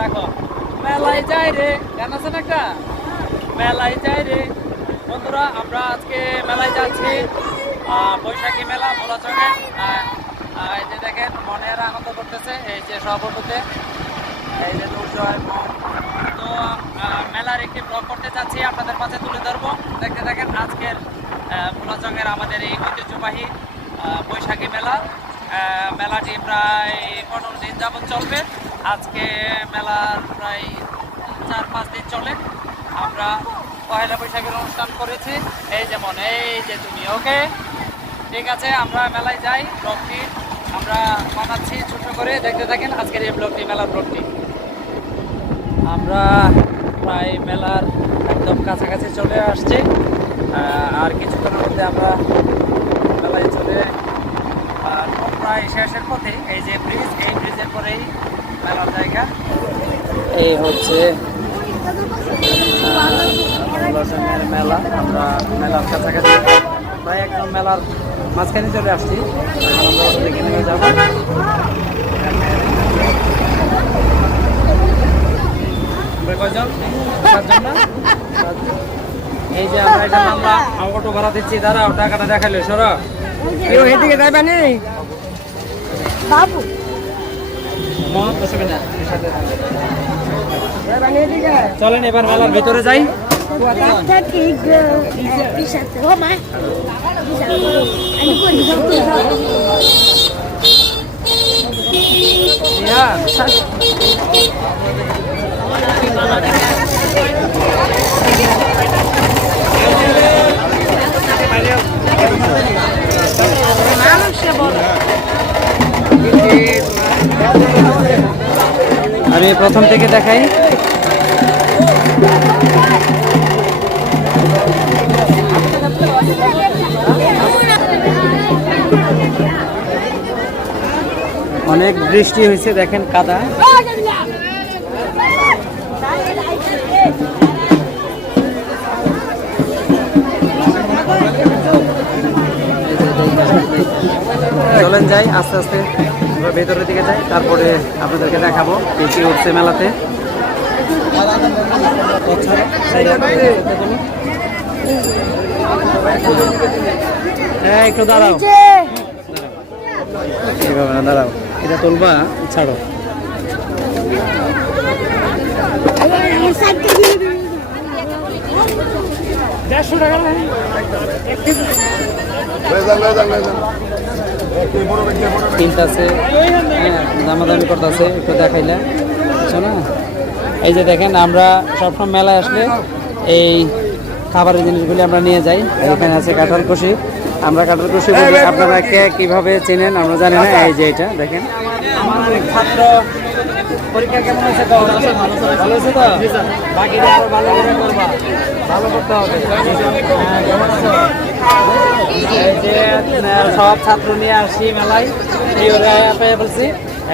রাখো। যাই রে, গান আছে না একটা? মেলায় যাই রে। বন্ধুরা, আমরা আজকে মেলায় যাচ্ছি। বৈশাখী মেলা ভোলাচকে এই দেখেন, মনের আনন্দ করতেছে এই যে সভাপতিতে। এই যে দুর্জয় তো মেলার একটি ব্লগ করতে যাচ্ছি, আপনাদের মাঝে তুলে ধরবো। দেখতে দেখেন আজকের ভোলাচকের আমাদের এই ঐতিহ্যবাহী বৈশাখী মেলা। মেলাটি প্রায় পনেরো দিন যাবত চলবে। আজকে মেলার প্রায় চার পাঁচ দিন চলে। আমরা পয়লা বৈশাখের অনুষ্ঠান করেছি। এই যেমন এই যে তুমি, ওকে? ঠিক আছে, আমরা মেলায় যাই, ব্লগটি আমরা বানাচ্ছি ছোট করে। দেখতে থাকেন আজকের এই ব্লগটি, মেলার ব্লগটি। আমরা প্রায় মেলার একদম কাছাকাছি চলে আসছি। আর কিছুক্ষণের মধ্যে আমরা প্রায় শেষের পথে এই যে ব্রিজ এই ব্রিজের পরেই মেলার জায়গা। এই হচ্ছে মেলা। আমরা মেলার কাছাকাছি প্রায় একদম মেলার মাঝখানে চলে আসছি। এখন আমরা দেখে নিয়ে যাব। কয়জন? সাতজন না? এই যে আমরা এটা আমার অটো ভাড়া দিচ্ছি দাঁড়াও টাকাটা দেখাইলে সরো। কেউ এদিকে যাবে নি? বাবু। চলেন এবার মেলার ভিতরে যাই। একটা আমি প্রথম থেকে দেখাই। অনেক বৃষ্টি হয়েছে দেখেন কাদা। চলেন যাই আস্তে আস্তে আমরা ভেতরের দিকে যাই তারপরে আপনাদেরকে দেখাবো কি কি উঠছে মেলাতে। হ্যাঁ একটু দাঁড়াও। দাঁড়াও এটা তুলবা ছাড়ো। দেড়শো টাকা। কিনতেছে হ্যাঁ দামাদামি করতেছে একটু দেখাইলে। না? এই যে দেখেন আমরা সবসময় মেলায় আসলে এই খাবারের জিনিসগুলি আমরা নিয়ে যাই। এখানে আছে কাঁঠাল কুশি আমরা কাঁঠাল কুশি বলি আপনারা কে কীভাবে চেনেন আমরা জানি না। এই যে এটা দেখেন। আমার অনেক ছাত্র পরীক্ষা কেমন হয়েছে? তো ভালো হয়েছে তো? বাকিটা আরও ভালো করে করবা। ভালো করতে হবে। সব ছাত্র নিয়ে আসছি মেলায়। এই পেয়ে বলছি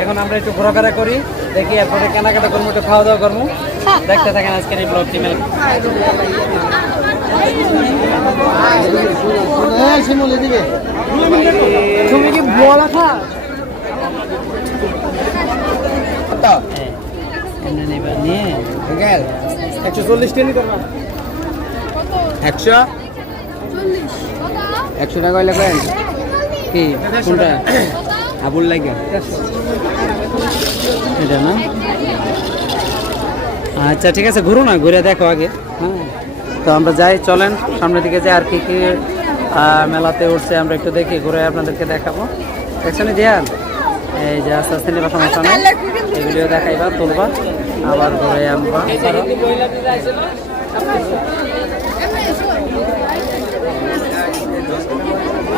এখন আমরা একটু ঘোরাফেরা করি দেখি এরপরে কেনাকাটা করব একটু খাওয়া দাওয়া করব। দেখতে থাকেন আজকের এই ব্লগটি মেলা তুমি কি বলা খা নিয়ে। একশো চল্লিশ টেনি করবা একশো? একশো টাকা হইলে কি? কোনটা? আবুল লাগে। এটা না? আচ্ছা ঠিক আছে, ঘুরো না, ঘুরে দেখো আগে। হ্যাঁ। তো আমরা যাই, চলেন, সামনের দিকে যাই, আর কি কি মেলাতে উঠছে, আমরা একটু দেখি, ঘুরে আপনাদেরকে দেখাবো। দেখছেন দিয়ান এই যে আস্তে আস্তে নিবা সমস্যা নেই। এগুলিও দেখাইবা, তুলবা, আবার ঘুরে আনবা।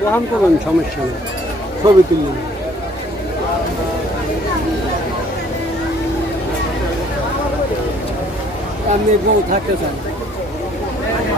গ্রহণ করুন সমস্যা নেই। ছবি তুলুন। আপনি বউ থাকতে চান?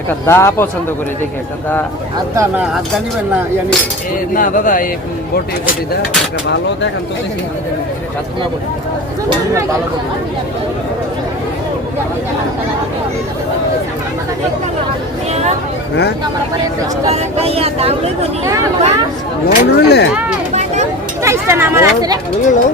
একটা দা পছন্দ করি দেখি একটা দা। আদা না আদা নিবেন না ইয়ানি এ, না দাদা এই বটি বটি দা একটা ভালো দেখান তো দেখি। কাতলা বলি। ভালো বলি হ্যাঁ লোন নিলে আমার আছে রে। নিলে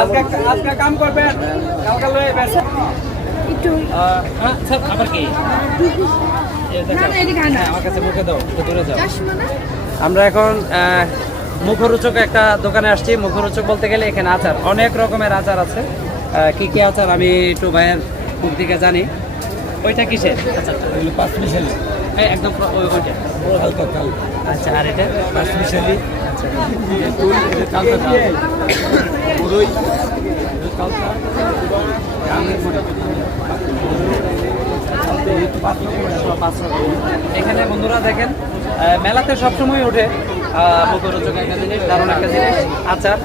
আজকে আজকে কাম করবেন কালকে লয়ে বেশ একটু হ্যাঁ, স্যার, আবার কি? এই দেখো। হ্যাঁ, আমার কাছে মুখে দাও দূরে যাও। আমরা এখন মুখরোচক একটা দোকানে আসছি। মুখরোচক বলতে গেলে এখানে আচার অনেক রকমের আচার আছে। কি কি আচার আমি একটু ভাইয়ের মুখ দিকে জানি। ওইটা কিসের? আচারটা পাঁচ মিশালি এই একদম ওইটা। হালকা আচ্ছা আর এটা? আচ্ছা এখানে বন্ধুরা দেখেন মেলাতে সবসময় ওঠে আহ, মুখরোচক একটা জিনিস দারুণ একটা জিনিস আচার।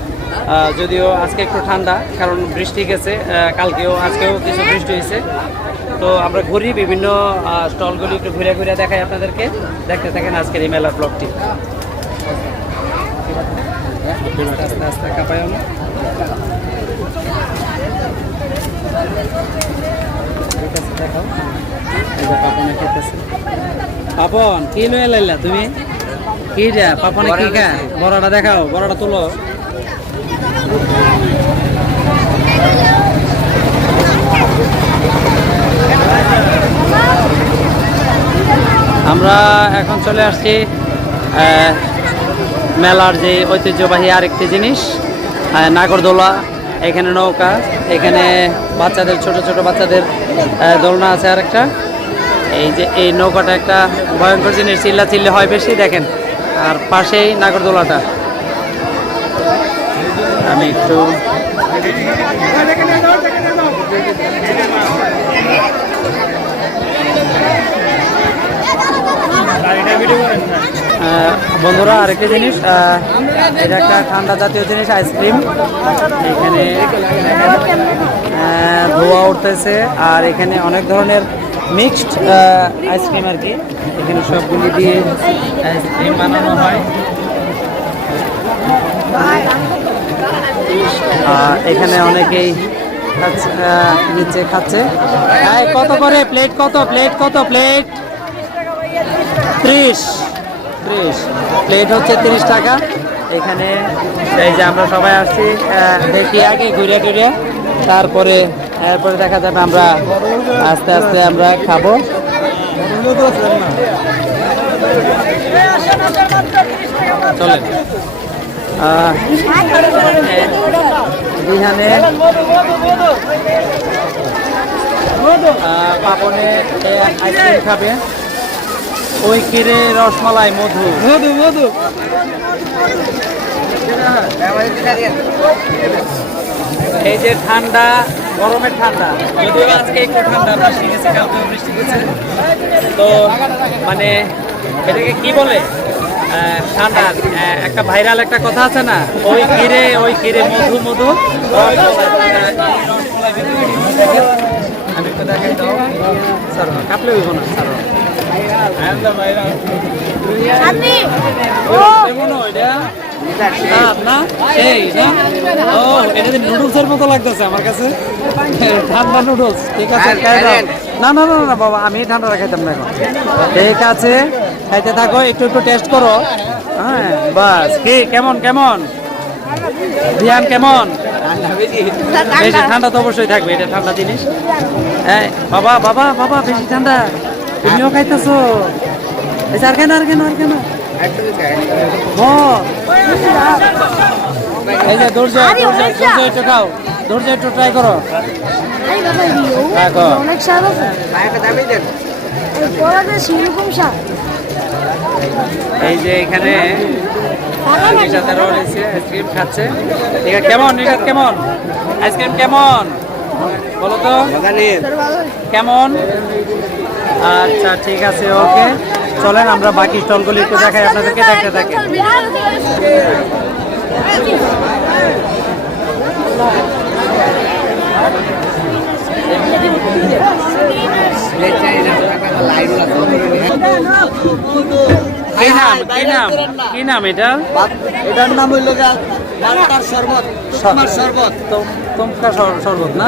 যদিও আজকে একটু ঠান্ডা কারণ বৃষ্টি গেছে কালকেও আজকেও কিছু বৃষ্টি হয়েছে। তো আমরা ঘুরি বিভিন্ন স্টলগুলি একটু ঘুরে ঘুরে দেখাই আপনাদেরকে। দেখতে থাকেন আজকের এই মেলার ব্লগটি পাপন, কি লয়ে লাইলা তুমি? কি যা পাপনে কি খা? বড়টা দেখাও, বড়টা তুলো। আমরা এখন চলে আসছি মেলার যে ঐতিহ্যবাহী আরেকটি জিনিস নাগরদোলা, এখানে নৌকা, এখানে বাচ্চাদের, ছোট ছোট বাচ্চাদের দোলনা আছে আরেকটা। এই যে এই নৌকাটা একটা ভয়ঙ্কর জিনিস চিল্লা চিল্লি হয় বেশি, দেখেন। আর পাশেই নাগরদোলাটা। আমি একটু বন্ধুরা, আরেকটা জিনিস এটা একটা ঠান্ডা জাতীয় জিনিস, আইসক্রিম। এখানে ধোয়া উঠতেছে, আর এখানে অনেক ধরনের মিক্সড আইসক্রিম আর কি। এখানে সবগুলি দিয়ে আইসক্রিম বানানো হয়। এখানে অনেকেই নিচে খাচ্ছে। কত করে? প্লেট কত? প্লেট কত? প্লেট ত্রিশ। ত্রিশ। প্লেট হচ্ছে তিরিশ টাকা। এখানে এই যে আমরা সবাই আসছি দেখি আগে ঘুরে ঘুরে তারপরে, এরপরে দেখা যাবে আমরা আস্তে আস্তে আমরা খাব। চলেন। বিহানে পাপনে আইসক্রিম খাবে। ওই কিরে রসমালাই মধু। মধু মধু। এই যে ঠান্ডা গরমের ঠান্ডা। যদিও আজকে একটু ঠান্ডা বৃষ্টি গেছে কালকেও বৃষ্টি গেছে তো মানে এটাকে কি বলে? আহ, ঠান্ডা। একটা ভাইরাল একটা কথা আছে না? ওই কিরে ওই কিরে মধু মধু। আমি একটু দেখাই দাও। স্যার কাপলে হইব না স্যার মতো লাগতেছে আমার কাছে ঠান্ডা ঠিক আছে না না না না বাবা আমি ঠিক আছে একটু একটু টেস্ট করো হ্যাঁ বাস কেমন কেমন কেমন ঠান্ডা তো অবশ্যই থাকবে, এটা ঠান্ডা জিনিস। হ্যাঁ বাবা বাবা বাবা, বেশি ঠান্ডা। তুমিও খাইতেছো? আর কেন আর কেন আর কেন? ও এই যে একটু খাও। একটু ট্রাই করো। অনেক স্বাদ আছে। এই সেরকম স্বাদ এই যে এখানে রয়েছে আইসক্রিম খাচ্ছে। কেমন নিশাত কেমন? আইসক্রিম কেমন? বলো তো। কেমন? আচ্ছা ঠিক আছে ওকে। চলেন আমরা বাকি স্টলগুলি একটু দেখাই আপনাদেরকে দেখতে থাকি। কি নাম? কি নাম? কি নাম এটা? এটার নাম হইল মাতার শরবত তোমার শরবত। তোমকা শরবত না?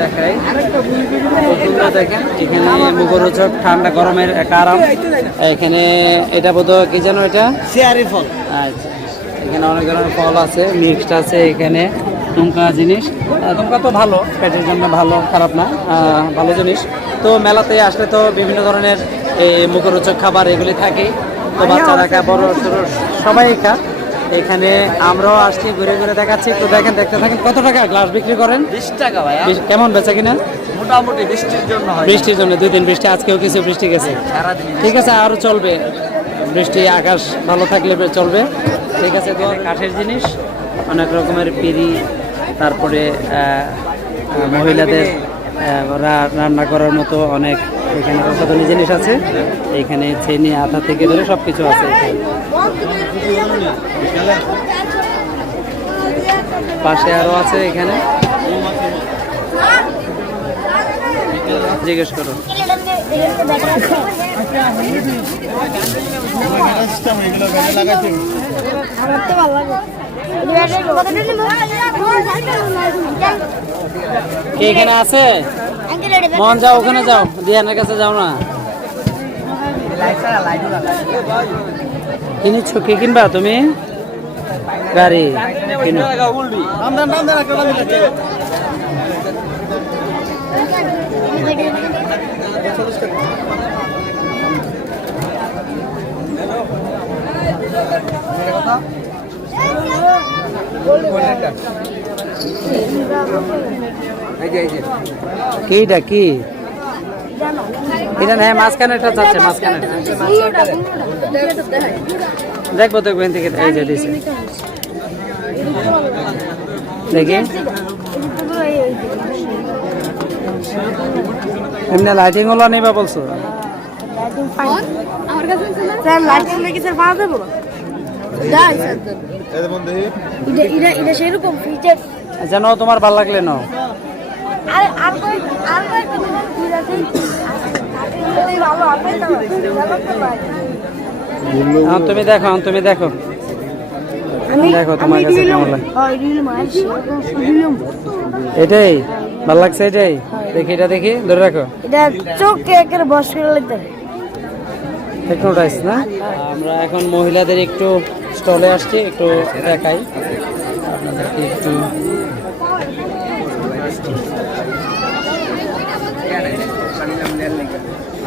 দেখাই। দেখেন এখানে মুখরোচক ঠান্ডা গরমের এক আরাম। এখানে এটা বোধ কি জানো এটা? ফল। আচ্ছা এখানে অনেক ধরনের ফল আছে মিক্সড আছে এখানে তুমকা জিনিস। তুমকা তো ভালো পেটের জন্য ভালো খারাপ না ভালো জিনিস। তো মেলাতে আসলে তো বিভিন্ন ধরনের এই মুখরোচক খাবার এগুলি থাকে তো বাচ্চারা খা বড় সবাই খা এখানে আমরাও আসছি ঘুরে ঘুরে দেখাচ্ছি। একটু দেখেন দেখতে থাকেন। কত টাকা গ্লাস বিক্রি করেন? বিশ টাকা বেশ- কেমন বেচা কিনা? মোটামুটি বৃষ্টির জন্য বৃষ্টির জন্য দুই দিন বৃষ্টি আজকেও কিছু বৃষ্টি গেছে। ঠিক আছে আরও চলবে। বৃষ্টি আকাশ ভালো থাকলে চলবে। ঠিক আছে কাঠের জিনিস অনেক রকমের পিড়ি তারপরে মহিলাদের রান্না করার মতো অনেক এখানে প্রসাধনী জিনিস আছে? এখানে চেনি, আটা থেকে ধরে সব কিছু আছে পাশে আরও আছে এখানে। জিজ্ঞেস করো। কে এখানে আছে? মন যাও ওখানে যাও দিয়ানের কাছে যাও না কিনেছ কি কিনবা তুমি গাড়ি কিনো কিটা কি? এটা হ্যাঁ মাঝখানেটা চাচ্ছে মাঝখানে দেখব দেখব এখান থেকে এই যে দিছে। দেখি। এমনি লাইটিং হলো নিবা বলছো? লাইটিং স্যার পাওয়া যাব? যেন তোমার ভালো লাগলে না আর আর কই আর কই ফিচার আছে। ভালো আপনি তো ভাই এখন তুমি দেখো তুমি দেখো। দেখো তোমার কাছে কেমন লাগে। এটাই ভালো লাগছে এটাই? দেখি এটা দেখি ধরে রাখো। এটা চোখে একের বস করে লইতে টেকনোটাইজ না? আমরা এখন মহিলাদের একটু স্টলে আসছি একটু দেখাই। আপনাদেরকে একটু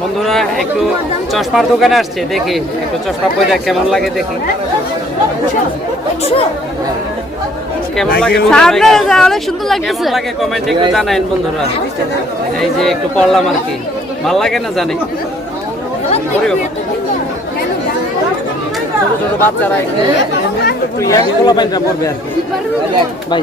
বন্ধুরা একটু চশমার দোকানে আসছে দেখি একটু চশমা পয়লা কেমন লাগে দেখি। কেমন লাগে অনেক সুন্দর কেমন লাগে কমেন্টে একটু জানাইন বন্ধুরা। এই যে একটু পড়লাম আর কি। ভালো লাগে না জানি। ছোট ছোট বাচ্চারা এখানে একটু ইয়াং পোলা পাইনটা পড়বে আর কি। ভাই।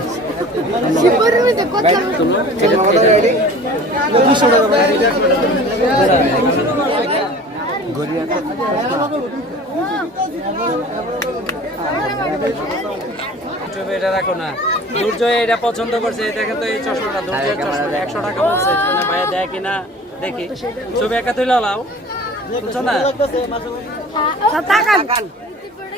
এটা রাখো না। দুর্জয় এটা পছন্দ করছে। দেখেন তো এই চশমাটা দুর্জয়ের চশমাটা। একশো টাকা বলছে। মানে ভাইয়া দেয় কিনা দেখি। ছবি একা তুলে লাও। বুঝছ না? তাকান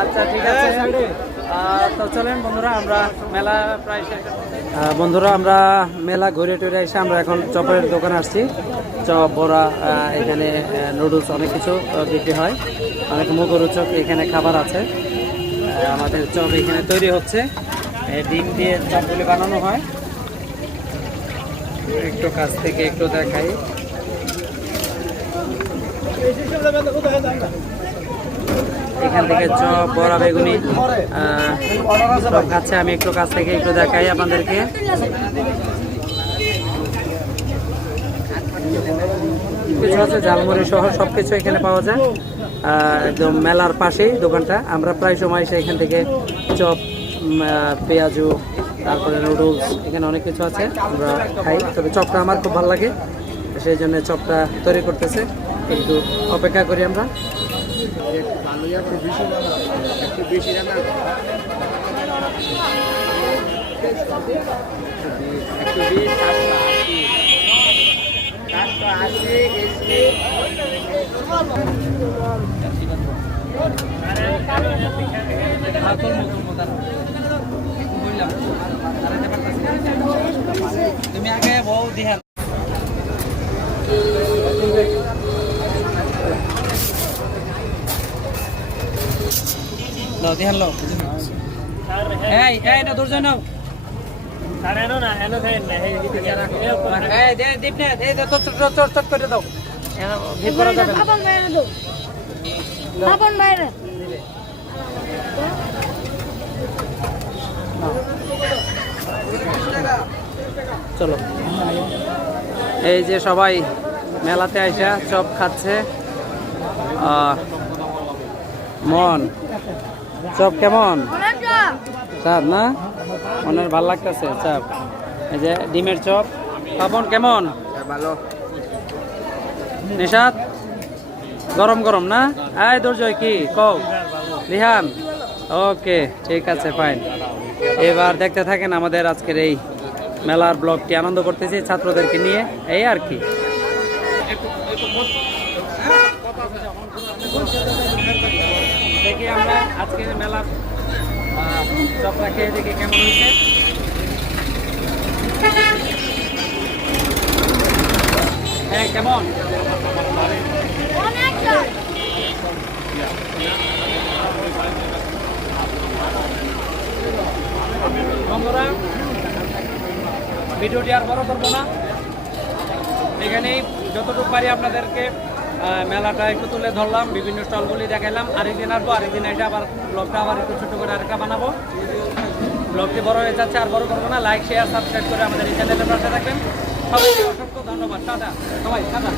আচ্ছা ঠিক আছে বন্ধুরা, আমরা মেলা ঘুরে টুরে এসে আমরা এখন চপের দোকানে আসছি। চপ, বড়া এখানে নুডলস অনেক কিছু বিক্রি হয়। অনেক মুখরোচক এখানে খাবার আছে। আমাদের চপ এখানে তৈরি হচ্ছে। ডিম দিয়ে চপগুলি বানানো হয়। একটু কাছ থেকে একটু দেখাই। এখান থেকে চপ বড়া বেগুনি সব খাচ্ছে, আমি একটু কাছ থেকে একটু দেখাই আপনাদেরকে। কিছু আছে, ঝালমুড়ি সহ সব কিছু এখানে পাওয়া যায়। একদম মেলার পাশেই দোকানটা। আমরা প্রায় সময় এসে এখান থেকে চপ পেঁয়াজু তারপরে নুডলস এখানে অনেক কিছু আছে, আমরা খাই, তবে চপটা আমার খুব ভালো লাগে, সেই জন্য চপটা তৈরি করতেছে একটু অপেক্ষা করি আমরা। তুমি আগে বউ দিহান লো দিহান লো এই এই না দূর করে দাও ভিড় করা যাবে না আপন বাইরে দাও আপন বাইরে চলো। এই যে সবাই মেলাতে আইসা চপ খাচ্ছে। মন চপ কেমন? চাপ না? মনের ভালো লাগতেছে চাপ এই যে ডিমের চপ। পাপন কেমন? ভালো। নিশাদ গরম গরম না? আয় দুর্জয় কি? কও। রিহান? ওকে ঠিক আছে ফাইন। এবার দেখতে থাকেন আমাদের আজকের এই মেলার ব্লগটি। আনন্দ করতেছি ছাত্রদেরকে নিয়ে। এই আর কি। দেখি আমরা আজকের খেয়ে দেখি কেমন বন্ধুরা, ভিডিওটি আর বড় করব না। এখানেই যতটুকু পারি আপনাদেরকে মেলাটা একটু তুলে ধরলাম, বিভিন্ন স্টলগুলি দেখাইলাম। আরেকদিন আসব, আরেকদিন এটা আবার ব্লগটা আবার একটু ছোটো করে আরেকটা বানাবো। ব্লগটি বড় হয়ে যাচ্ছে, আর বড় করব না। লাইক শেয়ার সাবস্ক্রাইব করে আমাদের এই চ্যানেলের পাশে থাকবেন। সবাইকে অসংখ্য ধন্যবাদ। টাটা। সবাই, টাটা।